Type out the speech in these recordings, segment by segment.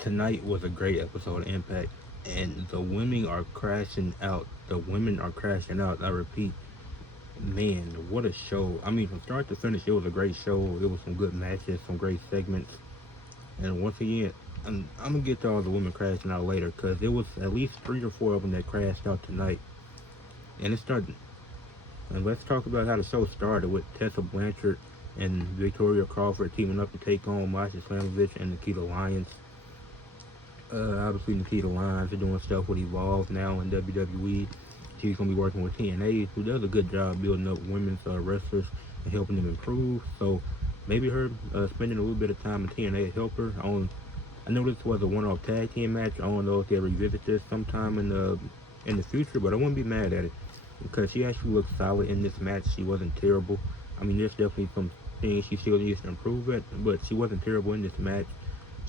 Tonight was a great episode of Impact, and the women are crashing out. The women are crashing out. I repeat, man, what a show! I mean, from start to finish, it was a great show. It was some good matches, some great segments, and once again, I'm gonna get to all the women crashing out later because it was at least three or four of them that crashed out tonight, and it started. And let's talk about how the show started with Tessa Blanchard and Victoria Crawford teaming up to take on Masha Slamovich and Nikita Lyons. Obviously, Nikita Lyons are doing stuff with Evolve now in WWE. She's going to be working with TNA, who does a good job building up women's wrestlers and helping them improve. So maybe her spending a little bit of time in TNA help her. I know this was a one-off tag team match. I don't know if they'll revisit this sometime in the future, but I wouldn't be mad at it because she actually looked solid in this match. She wasn't terrible. I mean, there's definitely some things she still needs to improve at, but she wasn't terrible in this match.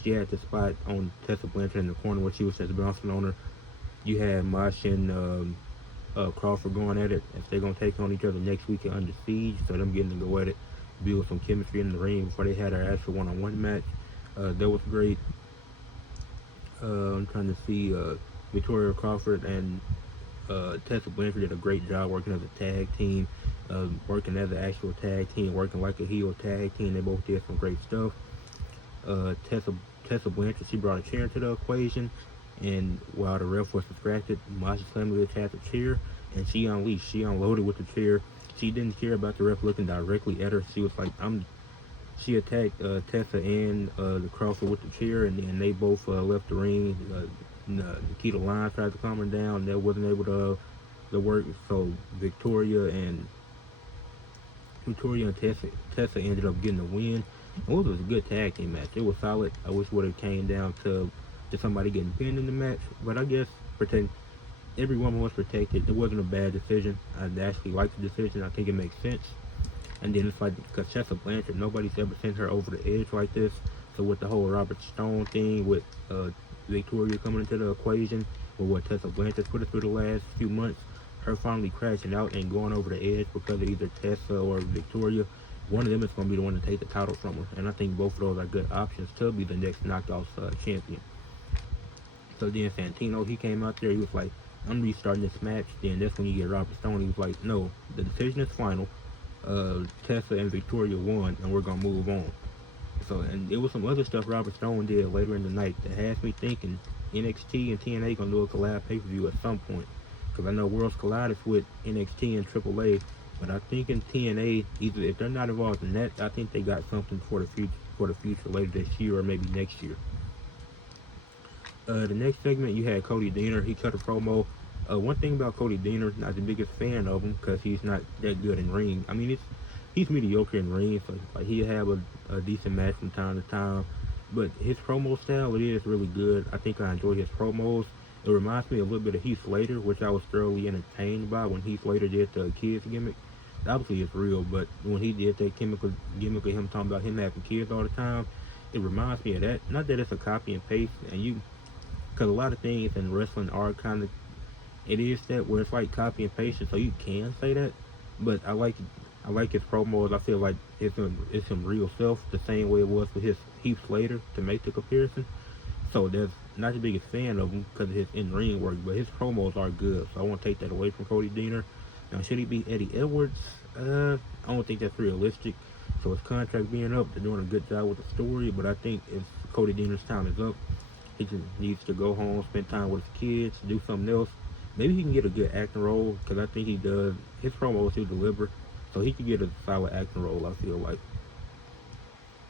She had the spot on Tessa Blanchard in the corner where she was just bouncing on her. You had Mosh and Crawford going at it as they're gonna take on each other next week at Under Siege. So them getting to go at it, build some chemistry in the ring before they had their actual one-on-one match. That was great. I'm trying to see Victoria Crawford and Tessa Blanchard did a great job working as a tag team, working as an actual tag team, working like a heel tag team. They both did some great stuff. uh, Tessa Tessa Blanchard, she brought a chair into the equation, and while the ref was distracted, Masha Slamovich had the chair, and she unloaded with the chair. She didn't care about the ref looking directly at her. She was like, "I'm." She attacked Tessa and the Crawford with the chair, and then they both left the ring. Nikita Lyons tried to calm her down. That wasn't able to work. So Victoria and Tessa ended up getting the win. And it was a good tag team match. It was solid. I wish would have came down to somebody getting pinned in the match, but I guess protect every woman was protected. It wasn't a bad decision. I actually like the decision. I think it makes sense. And then it's like because Tessa Blanchard, nobody's ever sent her over the edge like this. So with the whole Robert Stone thing, with Victoria coming into the equation, with what Tessa Blanchard put her through the last few months, her finally crashing out and going over the edge because of either Tessa or Victoria, one of them is going to be the one to take the title from her. And I think both of those are good options to be the next Knockouts champion. So then Santino, he came out there, he was like, I'm restarting this match. Then that's when you get Robert Stone. He was like, no, the decision is final. Tessa and Victoria won, and we're gonna move on. So, and there was some other stuff Robert Stone did later in the night that has me thinking NXT and TNA gonna do a collab pay-per-view at some point. Because I know Worlds Collide is with NXT and AAA, but I think in TNA, either if they're not involved in that, I think they got something for the future later this year or maybe next year. The next segment, you had Cody Deaner. He cut a promo. One thing about Cody Deaner, not the biggest fan of him because he's not that good in ring. I mean, he's mediocre in ring, so like he'll have a decent match from time to time. But his promo style, it is really good. I think I enjoy his promos. It reminds me a little bit of Heath Slater, which I was thoroughly entertained by when Heath Slater did the kids gimmick. Obviously, it's real, but when he did that chemical gimmick of him talking about him having kids all the time, it reminds me of that. Not that it's a copy and paste, and you because a lot of things in wrestling are kind of it is that where it's like copy and paste, so you can say that. But I like his promos. I feel like it's him real self, the same way it was with his Heath Slater to make the comparison. So there's not the biggest fan of him because of his in ring work, but his promos are good. So I won't take that away from Cody Deaner. Now should he be Eddie Edwards? I don't think that's realistic. So his contract being up, they're doing a good job with the story. But I think if Cody Deaner's time is up, he just needs to go home, spend time with his kids, do something else. Maybe he can get a good acting role because I think he does. His promos he'll deliver, so he could get a solid acting role. I feel like.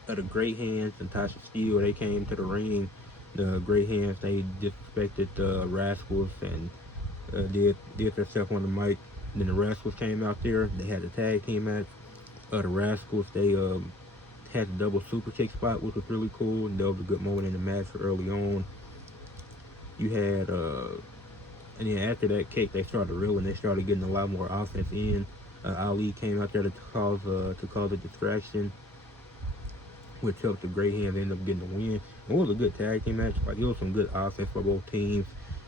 The Great Hands and Tasha Steele, they came to the ring. The Great Hands, they disrespected the Rascals and did their stuff on the mic. And then the Rascals came out there. They had a tag team match. The Rascals, they had a double super kick spot, which was really cool. And that was a good moment in the match early on. You had and then after that kick, they started reeling. They started getting a lot more offense in. Ali came out there to cause a distraction, which helped the Great Hands end up getting the win. It was a good tag team match. Like it was some good offense for both teams.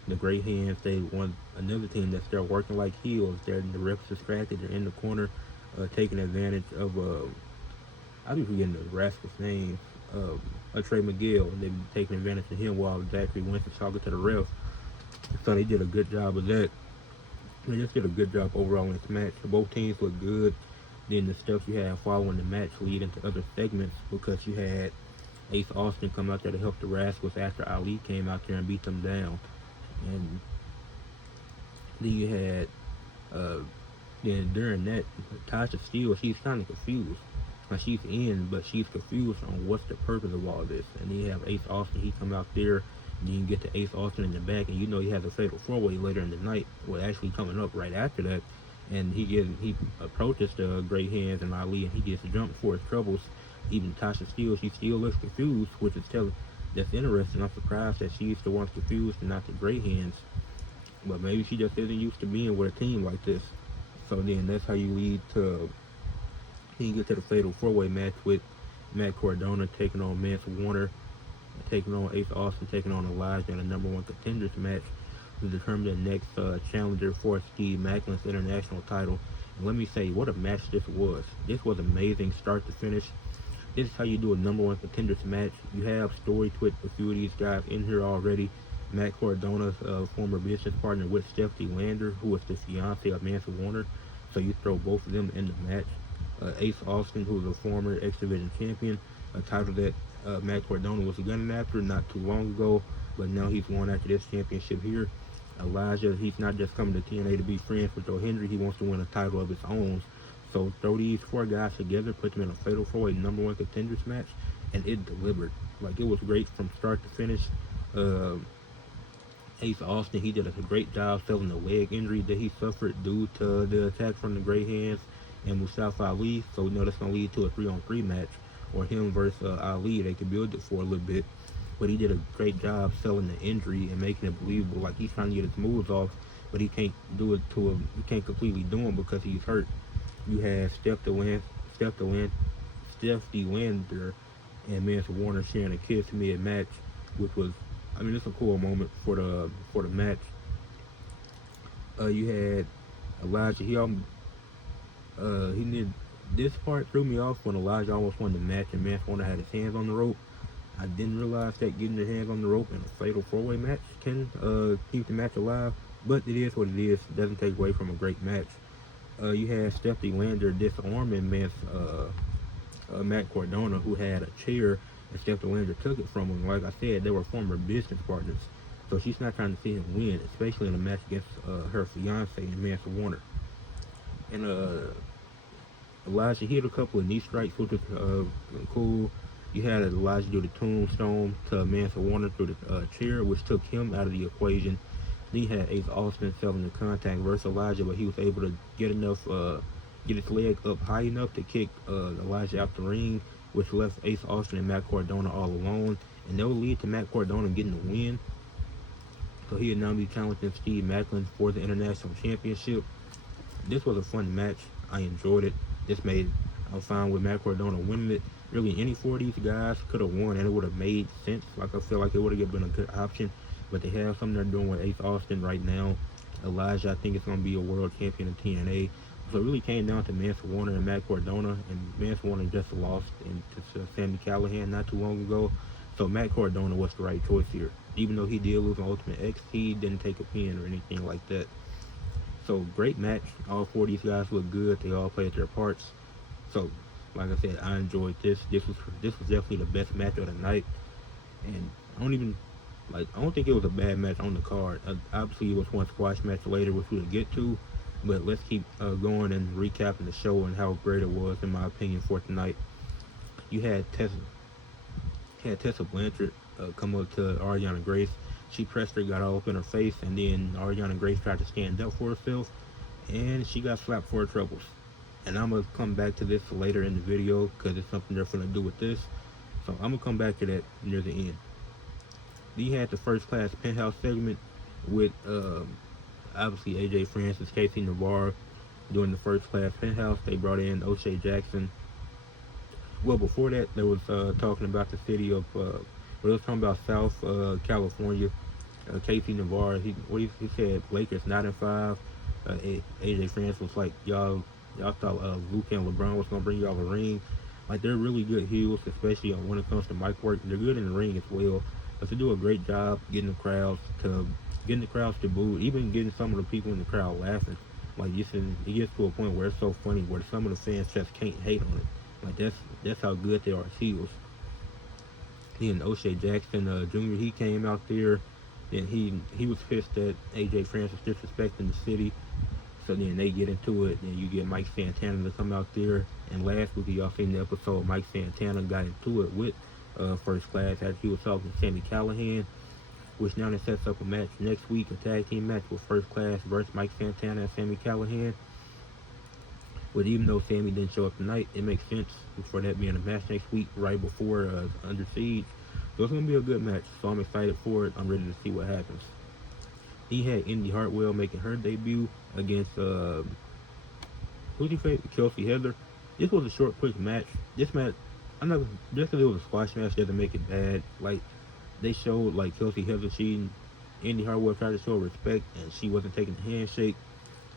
The Great Hands, they won another team that's still working like heels. They're the refs distracted. They're in the corner, taking advantage of. I be forgetting the Rascal's name. Trey Miguel, and they be taking advantage of him while Zachary Winston's talking to the ref. So they did a good job of that. They just did a good job overall in this match. Both teams looked good. Then the stuff you had following the match lead into other segments, because you had Ace Austin come out there to help the Rascals after Ali came out there and beat them down. And then you had, then during that, Tasha Steele, she's kind of confused. Like, she's in, but she's confused on what's the purpose of all this. And then you have Ace Austin, he come out there, and then you get to Ace Austin in the back, and you know he has a fatal four-way later in the night, well, actually coming up right after that. And he approaches the Great Hands and Ali, and he gets jumped for his troubles. Even Tasha Steele, she still looks confused, which is that's interesting. I'm surprised that she's the one confused and not the Great Hands. But maybe she just isn't used to being with a team like this. So then that's how you lead to, you get to the fatal four-way match with Matt Cardona taking on Mance Warner, taking on Ace Austin, taking on Elijah in a number one contenders match to determine the next challenger for Steve Macklin's international title. And let me say, what a match this was. This was amazing start to finish. This is how you do a number one contenders match. You have story to it, a few of these guys in here already. Matt Cardona's former business partner with Stephanie Lander, who was the fiance of Mance Warner. So you throw both of them in the match. Ace Austin, who was a former X Division champion, a title that Matt Cardona was gunning after not too long ago, but now he's going after this championship here. Elijah, he's not just coming to TNA to be friends with Joe Hendry, he wants to win a title of his own. So throw these four guys together, put them in a fatal four-way number one contenders match, and it delivered. Like, it was great from start to finish. Ace Austin, he did a great job selling the leg injury that he suffered due to the attack from the Great Hands and Mustafa Ali. So we know that's going to lead to a 3-on-3 match, or him versus Ali. They could build it for a little bit. But he did a great job selling the injury and making it believable. Like, he's trying to get his moves off, but he can't do it to him. He can't completely do them because he's hurt. You had Stephanie Lander and Mance Warner sharing a kiss mid-match, which was, I mean, it's a cool moment for the match. You had Elijah. He did, this part threw me off when Elijah almost won the match and Mance Warner had his hands on the rope. I didn't realize that getting your hands on the rope in a fatal four-way match can keep the match alive, but it is what it is. It doesn't take away from a great match. You had Stephanie Lander disarming Matt Cardona, who had a chair, and Stephanie Lander took it from him. Like I said, they were former business partners, so she's not trying to see him win, especially in a match against her fiance, Mance Warner. And Elijah hit a couple of knee strikes, which was cool. You had Elijah do the tombstone to Mance Warner through the chair, which took him out of the equation. Then you had Ace Austin selling the contact versus Elijah, but he was able to get his leg up high enough to kick Elijah out the ring, which left Ace Austin and Matt Cardona all alone, and that would lead to Matt Cardona getting the win. So he would now be challenging Steve Macklin for the International Championship. This was a fun match. I enjoyed it. I'm fine with Matt Cardona winning it. Really, any four of these guys could have won, and it would have made sense. Like, I feel like it would have been a good option, but they have something they're doing with Ace Austin right now. Elijah, I think, is going to be a world champion in TNA. So it really came down to Mance Warner and Matt Cardona, and Mance Warner just lost to Sami Callihan not too long ago. So Matt Cardona was the right choice here. Even though he did lose on Ultimate X, he didn't take a pin or anything like that. So great match. All four of these guys look good. They all played their parts. So, like I said, I enjoyed this. This was definitely the best match of the night. And I don't think it was a bad match on the card. Obviously, it was one squash match later, which we'll get to. But let's keep going and recapping the show and how great it was, in my opinion, for tonight. You had Tessa Blanchard come up to Ariana Grace. She pressed her, got all up in her face, and then Ariana Grace tried to stand up for herself, and she got slapped for her troubles. And I'm going to come back to this later in the video because it's something they're going to do with this. So I'm going to come back to that near the end. Then you had the First Class Penthouse segment with obviously AJ Francis, Casey Navarro doing the First Class Penthouse. They brought in O'Shea Jackson. Well, before that, they was talking about the city of, they was talking about South California. Casey Navarro, he said Lakers 9-5. AJ Francis was like, y'all thought Luke and LeBron was gonna bring y'all a ring. Like they're really good heels, especially when it comes to mic work. They're good in the ring as well, but they do a great job getting the crowds to boo, even getting some of the people in the crowd laughing. Like it gets to a point where it's so funny where some of the fans just can't hate on it. Like that's how good they are as heels. Then O'Shea Jackson Jr. He came out there, and he was pissed at AJ Francis disrespecting the city. So then they get into it, and you get Mike Santana to come out there. And last week, y'all seen the episode, Mike Santana got into it with First Class after he was talking to Sami Callihan, which now sets up a match next week, a tag team match with First Class versus Mike Santana and Sami Callihan. But even though Sami didn't show up tonight, it makes sense for that being a match next week, right before Under Siege. So it's going to be a good match, so I'm excited for it. I'm ready to see what happens. He had Indy Hartwell making her debut against who's he face? Kelsey Heather. This was a short, quick match. This match, I'm not just because it was a squash match doesn't make it bad. Like they showed, like Kelsey Heather, Indy Hartwell tried to show respect, and she wasn't taking the handshake.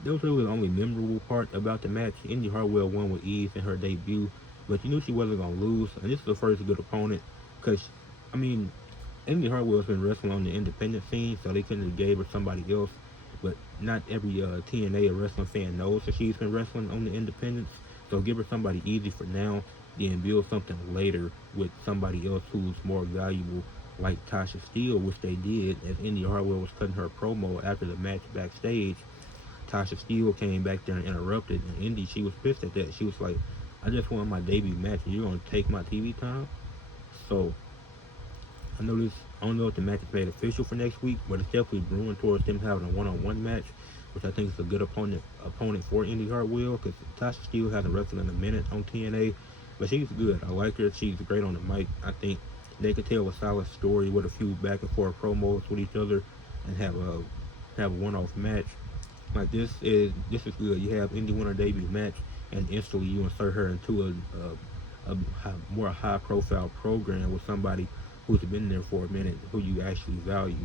That was really the only memorable part about the match. Indy Hartwell won with ease in her debut, but you knew she wasn't gonna lose, and this is the first good opponent. Cause I mean, Indy Hartwell's been wrestling on the independent scene, so they couldn't have gave her somebody else. But not every TNA or wrestling fan knows that she's been wrestling on the independents. So give her somebody easy for now, then build something later with somebody else who's more valuable, like Tasha Steele, which they did as Indy Hartwell was cutting her promo after the match backstage. Tasha Steele came back there and interrupted, and Indy, she was pissed at that. She was like, I just won my debut match, and you're going to take my TV time? So, I don't know if the match is made official for next week, but it's definitely brewing towards them having a one-on-one match, which I think is a good opponent for Indy Hartwell, because Tasha Steele hasn't wrestled in a minute on TNA, but she's good. I like her. She's great on the mic. I think they could tell a solid story with a few back and forth promos with each other and have a one-off match. Like this is good. You have Indy win her debut match, and instantly you insert her into a more high-profile program with somebody who's been there for a minute, who you actually value.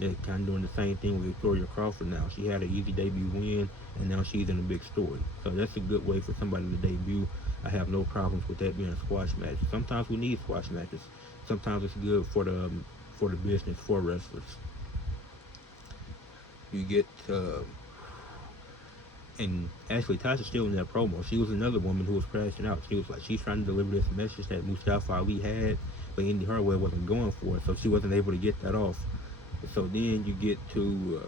They're kind of doing the same thing with Victoria Crawford now. She had an easy debut win, and now she's in a big story. So that's a good way for somebody to debut. I have no problems with that being a squash match. Sometimes we need squash matches. Sometimes it's good for the business, for wrestlers. You get and actually Tasha Steele in that promo, she was another woman who was crashing out. She was like, she's trying to deliver this message that Mustafa Ali had, but Indy Hartwell wasn't going for it, so she wasn't able to get that off. So then you get to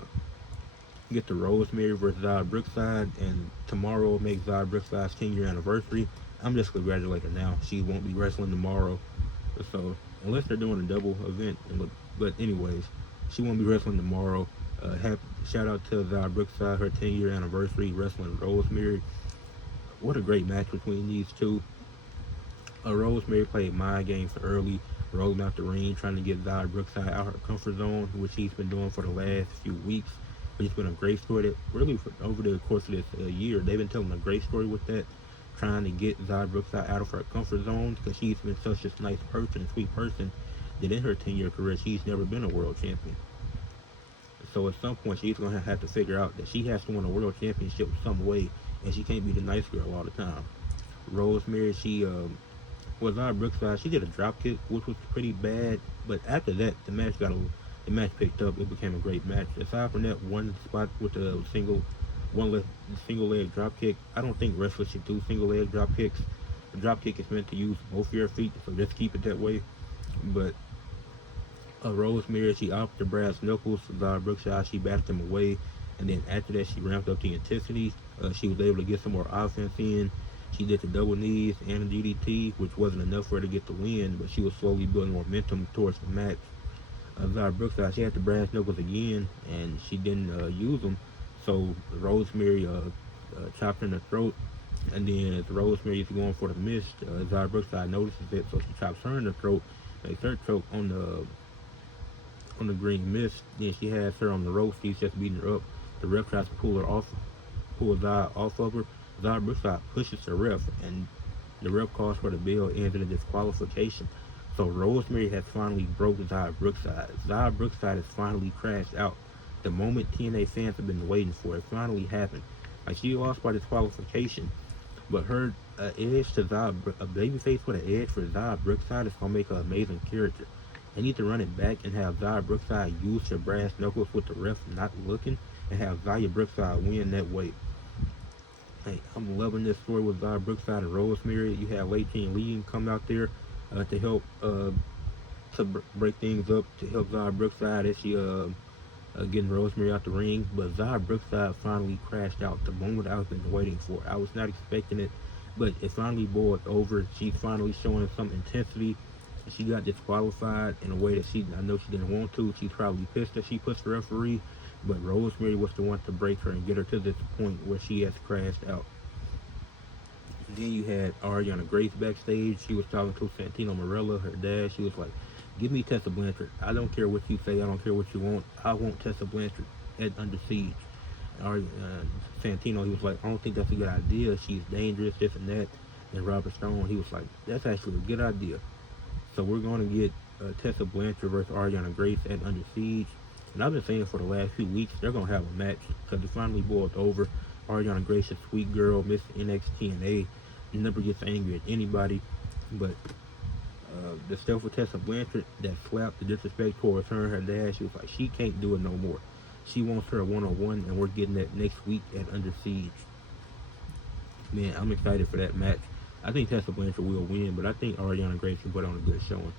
Rosemary versus Zara Brookside, and tomorrow makes Zara Brookside's 10-year anniversary. I'm just congratulating her now. She won't be wrestling tomorrow, so unless they're doing a double event. But anyways, she won't be wrestling tomorrow. Shout out to Zara Brookside, her 10-year anniversary, wrestling Rosemary. What a great match between these two. Rosemary played mind games early, rolling out the ring, trying to get Zara Brookside out her comfort zone, which she's been doing for the last few weeks. But it's been a great story that really over the course of this year, they've been telling a great story with that, trying to get Zara Brookside out of her comfort zone, because she's been such a nice person, sweet person, that in her 10-year career, she's never been a world champion. So at some point, she's going to have to figure out that she has to win a world championship some way, and she can't be the nice girl all the time. Rosemary, Zara Brookside, she did a drop kick, which was pretty bad, but after that, the match picked up. It became a great match. Aside from that one spot with the single leg drop kick, I don't think wrestlers should do single leg drop kicks. The drop kick is meant to use both your feet, so just keep it that way. But Rosemary, she opted the brass knuckles. Zara Brookside, she batted them away, and then after that, she ramped up the intensity. She was able to get some more offense in. She did the double knees and a DDT, which wasn't enough for her to get the win, but she was slowly building momentum towards the match. Zara Brookside, she had the brass knuckles again, and she didn't use them. So Rosemary chopped her in the throat, and then as Rosemary is going for the mist, Zara Brookside notices it, so she chops her in the throat, makes her choke on the green mist. Then she has her on the ropes. She's just beating her up. The ref tries to pull Zara off of her. Zara Brookside pushes the ref, and the ref calls for the bell, ends in a disqualification. So Rosemary has finally broken Zara Brookside. Zara Brookside has finally crashed out. The moment TNA fans have been waiting for, it finally happened. Like, she lost by disqualification, But her edge to a babyface with an edge for Zaya Brookside is gonna make an amazing character. They need to run it back and have Zaya Brookside use her brass knuckles with the ref not looking, and have Zaya Brookside win that way. Hey, I'm loving this story with Zaya Brookside and Rosemary. You have Lei Ching Lee come out there to help break things up, to help Zaya Brookside as she getting Rosemary out the ring. But Zaya Brookside finally crashed out, the moment I've been waiting for. I was not expecting it, but it finally boiled over. She's finally showing some intensity. She got disqualified in a way that I know she didn't want to. She's probably pissed that she pushed the referee, but Rosemary was the one to break her and get her to this point where she has crashed out. Then you had Ariana Grace backstage. She was talking to Santino Marella, her dad. She was like, "Give me Tessa Blanchard. I don't care what you say. I don't care what you want. I want Tessa Blanchard at Under Siege." Santino, he was like, "I don't think that's a good idea. She's dangerous, this and that." And Robert Stone, he was like, "That's actually a good idea. So we're going to get Tessa Blanchard versus Ariana Grace at Under Siege." And I've been saying for the last few weeks, they're going to have a match because it finally boiled over. Ariana Grace is sweet girl, Miss NXT&A, never gets angry at anybody. But the stuff with Tessa Blanchard, that slap, the disrespect towards her and her dad, she was like, she can't do it no more. She wants her one-on-one, and we're getting that next week at Under Siege. Man, I'm excited for that match. I think Tessa Blanchard will win, but I think Ariana Grace can put on a good showing.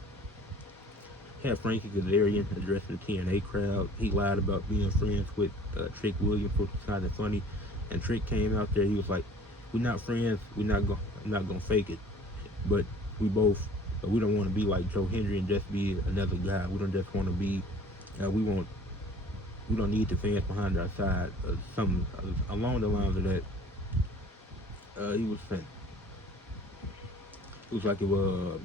Had Frankie Kazarian addressing the TNA crowd. He lied about being friends with Trick Williams, which was kind of funny. And Trick came out there. He was like, "We're not friends. I'm not gonna fake it. But we don't want to be like Joe Hendry and just be another guy. We don't just want to be. We don't need the fans behind our side." Something along the lines of that. He was saying. It was like it was.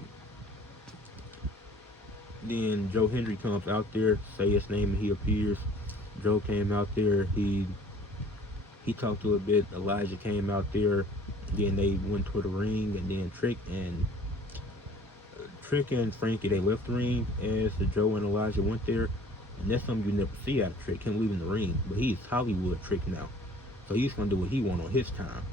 Then Joe Hendry comes out there, say his name, and he appears. Joe came out there. He talked to a bit. Elijah came out there. Then they went to the ring, and then Trick and Frankie, they left the ring as Joe and Elijah went there. And that's something you never see out of Trick, him leaving the ring. But he's Hollywood Trick now, so he's gonna do what he wants on his time.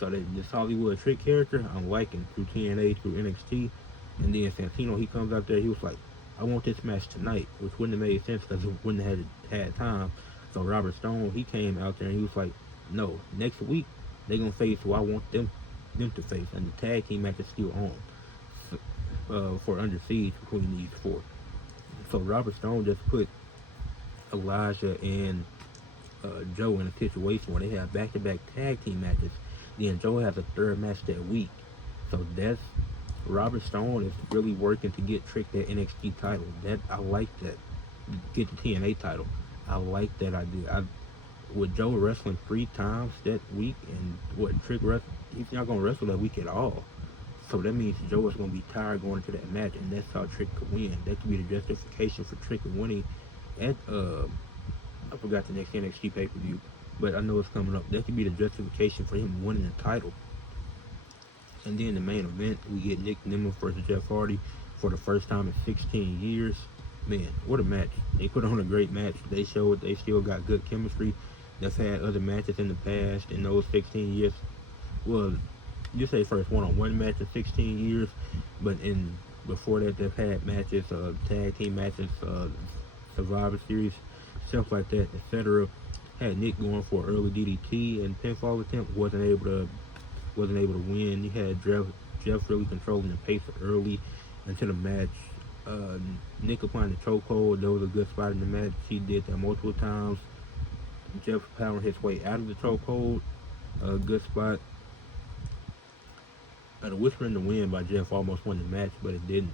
So this Hollywood Trick character, I'm liking through TNA, through NXT. And then Santino, he comes out there, he was like, "I want this match tonight," which wouldn't have made sense because it wouldn't have had time. So Robert Stone, he came out there and he was like, "No, next week they're gonna face who I want them to face, and the tag team match is still on for Under Siege between these four." So Robert Stone just put Elijah and Joe in a situation where they have back-to-back tag team matches. Then Joe has a third match that week. So that's Robert Stone is really working to get Trick that NXT title. That I like that. Get the TNA title. I like that idea. With Joe wrestling 3 times that week, and what Trick wrestling, he's not gonna wrestle that week at all. So that means Joe is gonna be tired going into that match, and that's how Trick could win. That could be the justification for Trick winning at I forgot the next NXT pay-per-view, but I know it's coming up. That could be the justification for him winning the title. And then the main event, we get Nick Nemeth versus Jeff Hardy for the first time in 16 years. Man, what a match. They put on a great match. They showed they still got good chemistry. They've had other matches in the past in those 16 years. Well, you say first one-on-one match in 16 years, but before that, they've had matches, tag team matches, Survivor Series, stuff like that, etc. Had Nick going for an early DDT and pinfall attempt, wasn't able to win. You had Jeff really controlling the pace early into the match. Nick applying the chokehold, that was a good spot in the match. He did that multiple times. Jeff powering his way out of the chokehold, good spot. The Whisper in the Wind by Jeff almost won the match, but it didn't.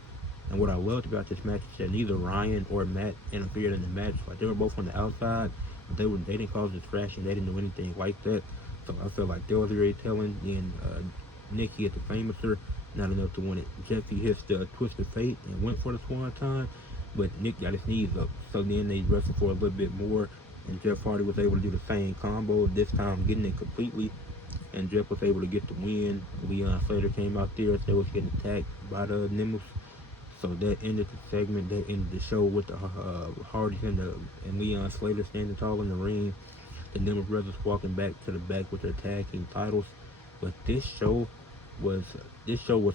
And what I loved about this match is that neither Ryan or Matt interfered in the match. Like, they were both on the outside, but they didn't cause distraction. They didn't do anything like that. So I felt like that was very telling. Then Nick hit the Famouser, not enough to win it. Jeffy hits the Twist of Fate and went for the Swanton, but Nick got his knees up. So then they wrestled for a little bit more, and Jeff Hardy was able to do the same combo, this time getting it completely, and Jeff was able to get the win. Leon Slater came out there, so they was getting attacked by the Nemeth. So that ended the segment, that ended the show with the Hardys and Leon Slater standing tall in the ring. The Nemeth brothers walking back to the back with their tag team titles. But this show was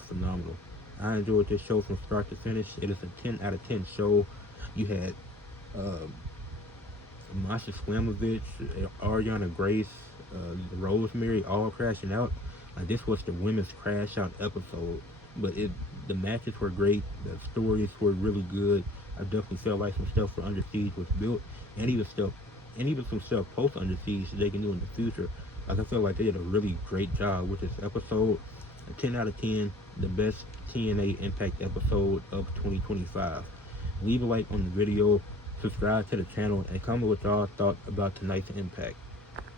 phenomenal. I enjoyed this show from start to finish. It is a 10 out of 10 show. You had uh, Masha Slamovich, Ariana Grace, Rosemary all crashing out. This was the women's crash out episode, but the matches were great. The stories were really good. I definitely felt like some stuff for Under Siege was built, and even some stuff post Under Siege they can do in the future. Like I feel like they did a really great job with this episode. A 10 out of 10, the best TNA Impact episode of 2025. Leave a like on the video, subscribe to the channel, and comment what y'all thought about tonight's Impact.